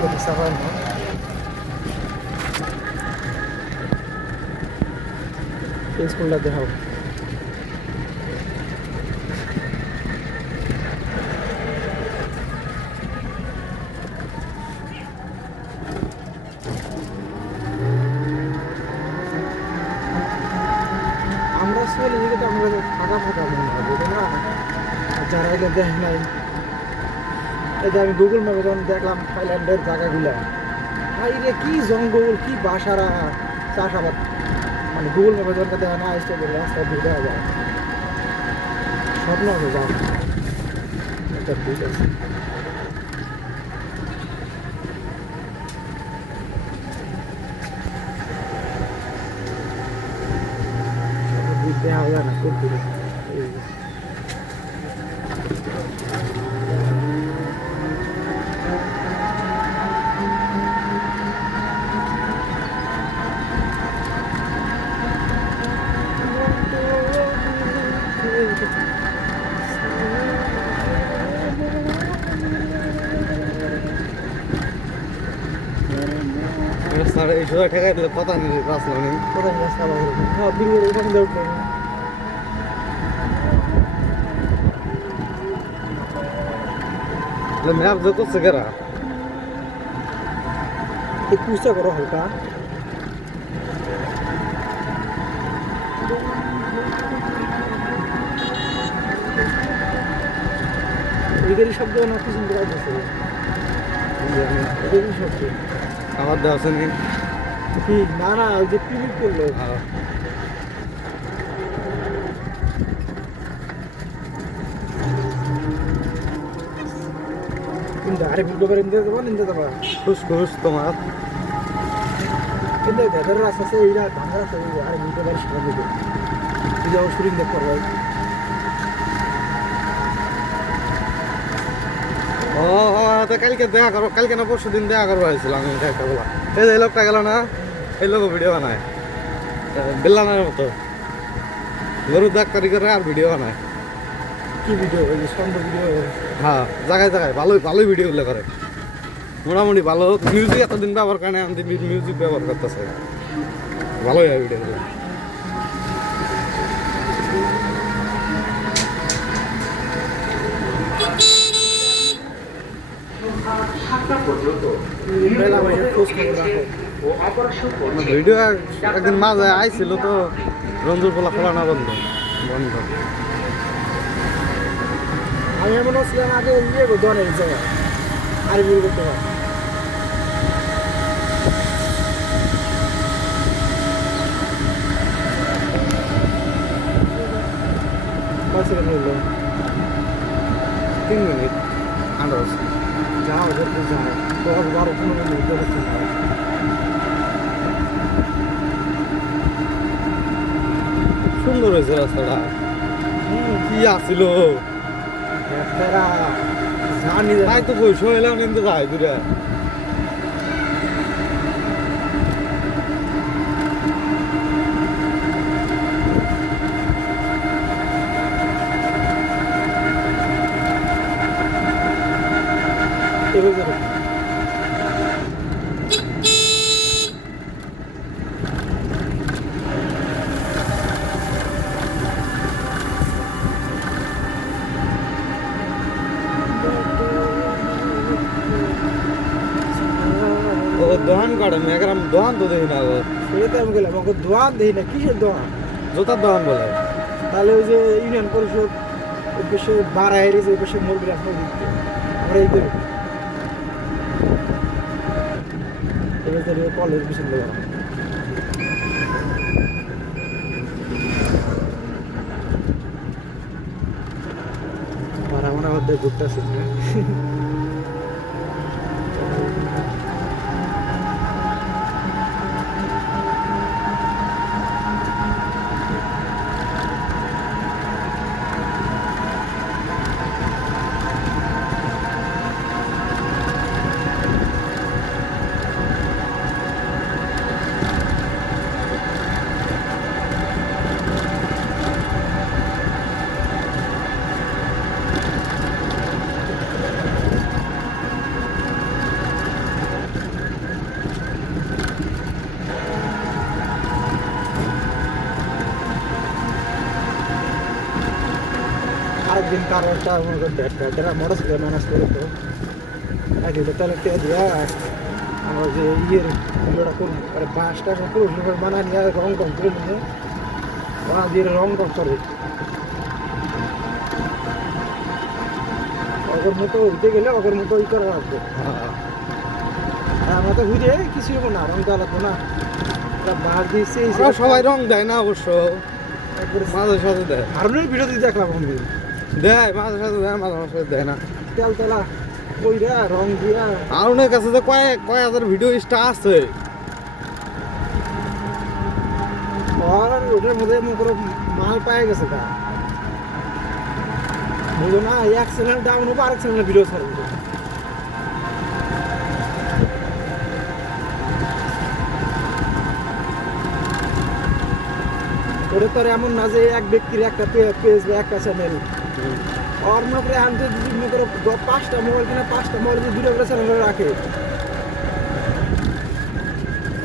Puedes saber, ¿no? Es con la dejado. আমরা চলে যেতে তো আমরা ফাঁকা ফাঁকা মনে হবে না যারা এটা দেখ নাই এই যে আমি গুগল ম্যাপে যখন দেখলাম থাইল্যান্ডের জায়গাগুলা ভাই রে কি জঙ্গল কি বাসারা চাষাবাদ মানে গুগল ম্যাপে যখন দেখা না আসতে রাস্তা দিয়ে দেওয়া যায় স্বপ্ন হবে যাও আচ্ছা ঠিক আছে দেখা যায় না খুব দূরে এই সময় ঠেকাই দিলে কথা নেই রাস্তা নেই কোথায় রাস্তা ভালো হ্যাঁ বিরিয়ানি এখানে দেওয়া ম্যাপ যে করছে কেরা একটু উঁচা করো হালকা এদিকেরই শব্দ না পিছন থেকে আসছে এদিকেরই শব্দ খাবার দেওয়া আছে নি কি না না ওই যে পিরিট করলো কিন্তু আরে ভিডিও করে নিতে দেবো খুশ খুশ তোমার কিন্তু ভেতরের রাস্তা আছে এইটা ভাঙা রাস্তা আরে ভিডিও করে সারা দেবো তুই যাও শুটিং দেখ করবো ও তো কালকে দেখা করবো কালকে না পরশু দিন দেখা করবো হয়েছিল আমি একটা বলা এই যে এই লোকটা গেল না এই লোক ভিডিও বানায় বেল্লানের মতো গরুর ডাক্তারি করে আর ভিডিও বানায় কি ভিডিও ওই সুন্দর ভিডিও হ্যাঁ জায়গায় জায়গায় ভালোই ভালোই ভিডিওগুলো করে মোটামুটি ভালো মিউজিক এতদিন ব্যবহার করে না আমি মিউজিক ব্যবহার করতেছে ভালোই হয় ভিডিওগুলো ভিডিও একদিন মাঝে আইছিল তো রঞ্জুর পোলা খোলা না বন্ধ বন্ধ আমি এমন ছিলাম আগে ইয়ে দোকানে জায়গায় আর বিয়ে করতে পারি সেকেন্ড হইলো 3 মিনিট আন্দাজ যাও ওদেরকে যাও 10-12-15 মিনিট ধরে সুন্দর হয়েছে রাস্তাটা কি আসছিল তাই তো বই শোলাম কিন্তু যাই দূরে দোকান কাটে মেঘরাম দোকান তো দেখি না সেটা আমি গেলাম আমাকে দোয়ান দেখি না কিসের দোয়ান জোতার দোকান বলে তাহলে ওই যে ইউনিয়ন পরিষদ ওই পাশে বাড়া হেরিয়েছে ওই পাশে মুরগি রাখতে আমরা এই দেবো এবার কলেজ পিছন দেবো আমার মধ্যে ঘুরতে আসে একদিন কারো একটা ব্যাটারা মোটরসাইকেল ম্যানেজ করে তো এক লিটার তেলের তেল দিয়া আমরা যে ইয়ের ভিডিওটা করুন আর বাসটা পুরো বানা নিয়ে রং টং করে নিয়ে ওরা দিয়ে রং টং করে ওদের মতো উঠে গেলে ওদের মতো ই করে রাখবো আমরা তো ঘুরে কিছু হবো না রং দেওয়া লাগবো না বাস দিয়েছে সবাই রং দেয় না অবশ্য, মাঝে সাথে দেয়। হারুনের ভিডিও দিয়ে দেখলাম আমি দেয় মাঝে সাথে দেয়, মাঝে মাঝে দেয় না। তেল তেলা কইরা রং দিয়া আরুনের কাছে তো কয়েক হাজার ভিডিও স্টার আছে। আর ওটার মধ্যে মনে করো মাল পায়ে গেছে গা বুঝো না, এক চ্যানেল ডাউন হবো আরেক চ্যানেল ভিডিও ছাড়বো। ওটা তো আর এমন না যে এক ব্যক্তির একটা পেজ বা একটা চ্যানেল, আর মনে করে আনতে যদি মনে করো 5টা মোবাইল কিনা 5টা মোবাইল যদি 2টা করে চ্যানেল রাখে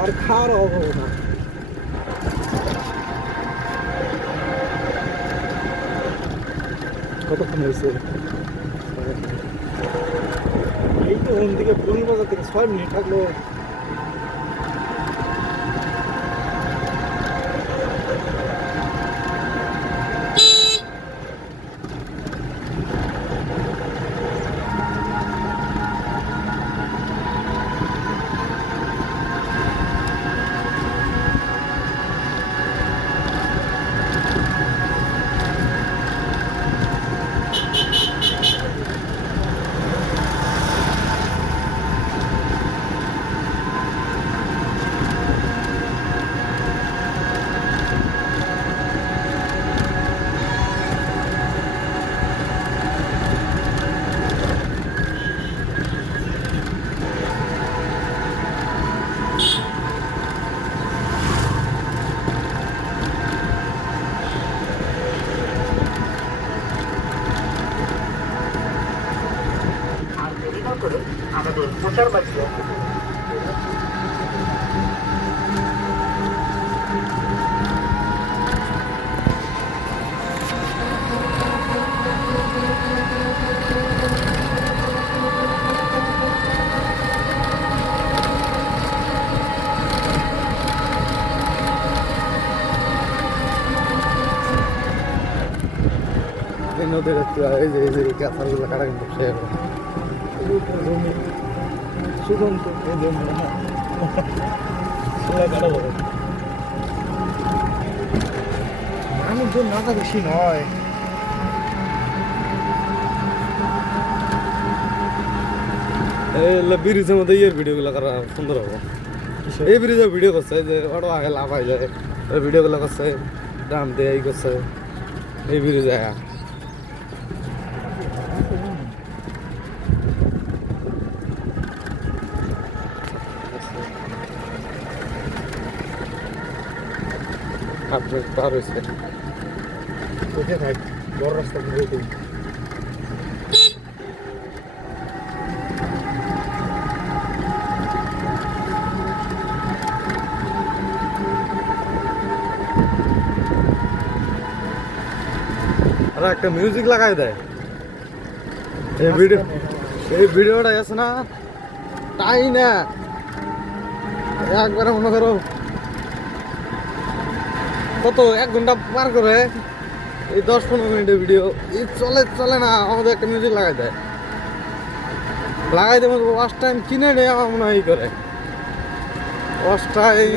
আর খাওয়ার অভাব না। কতক্ষণ হয়েছে? এই তো ওন দিকে পুরনো বাজার থেকে 6 মিনিট থাকলো। আমাদের প্রচার মাধ্যমে নদীর এই যে কাঁচাগুলো কাটা কিন্তু সে জমি সুগন্ধ এই জমি মানুষজন নাটা বেশি নয়। ব্রিজের মধ্যে ইয়ের ভিডিওগুলো করা সুন্দর হবে। এই ব্রিজের ভিডিও করছে, এই যে অটো আগে লাভ হয়ে যায় ওই ভিডিওগুলো করছে, দাম দিয়ে এই করছে এই ব্রিজে। আপনি পার হয়েছে কোথায় থাক বড় রাস্তা ঘুরে আর একটা মিউজিক লাগাই দেয়। এই ভিডিওটা আছে না তাই না, একবারে মনে করো কত 1 ঘন্টা পার করে এই 10-15 মিনিটের ভিডিও এই চলে না, আমাদের একটা মিউজিক লাগাই দেয়। লাগাই দেবো ওয়াশ টাইম কিনে নেই আমার মনে হয় করে ওয়াশ টাইম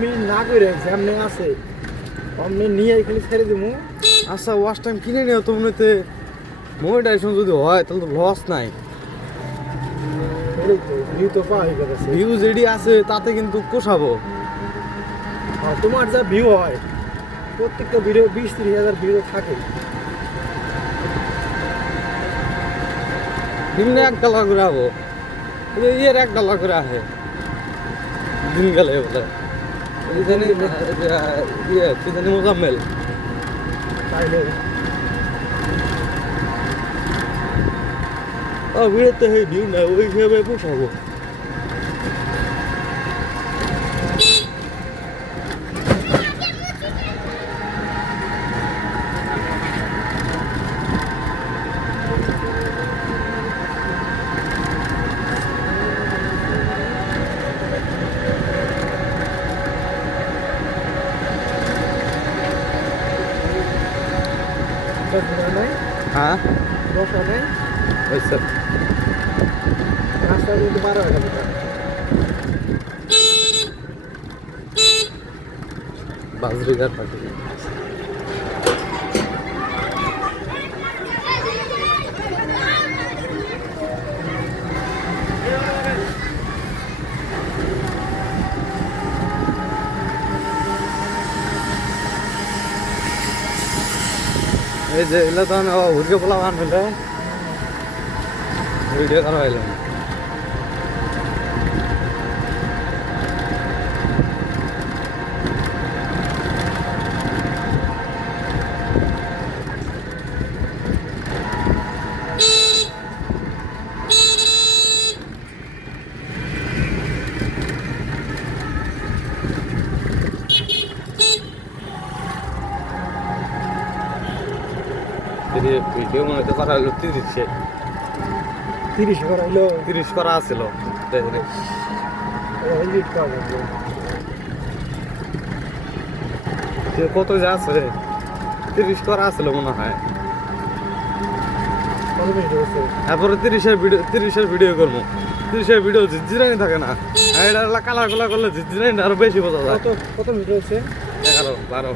মিনিট না করে সামনে আছে অমনি নিয়ে এখানে ছেড়ে দেবো। আচ্ছা ওয়াশ টাইম কিনে নিও তো মনেতে মনিটাইজেশন যদি হয় তাহলে তো লস নাই। ভিউ তো পাওয়া গেছে, ভিউ যেডি আছে তাতে কিন্তু পোষাবো। আর তোমার যা ভিউ হয় প্রত্যেকটা ভিডিও 20-30 হাজার ভিডিও থাকে। দিনে $1 করে আবো, ইয়ের $1 করে আসে দিন গেলে বলে ইয়ে কি জানি মোজাম্মেল তাইলে ভিডিওতে সেই ভিউ নাই ওই হিসাবে পোষাবো। 10 নাই হ্যাঁ 10 নাই হয়েছে রাস্তা কিন্তু 12 হয়ে গেছে বাজরিগার পাখি এই যে এগুলো তো আমি হুড়কে বলা আনবে ভিডিও করা হইলাম ভিডিও মনে হতে করা হলো 30 করে হইলো 30 করা আছিল এডিট করা কত যে আছে 30 করা আছিল মনে হয় কত মিনিট হয়েছে তারপরে 30-এর ভিডিও করবো 30-এর ভিডিও জিরানি থাকে না এটা কালার কালার করলে জিরানি আরো বেশি বোঝা যায় কত মিনিট হয়েছে 11 12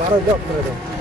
12 দাও করে দাও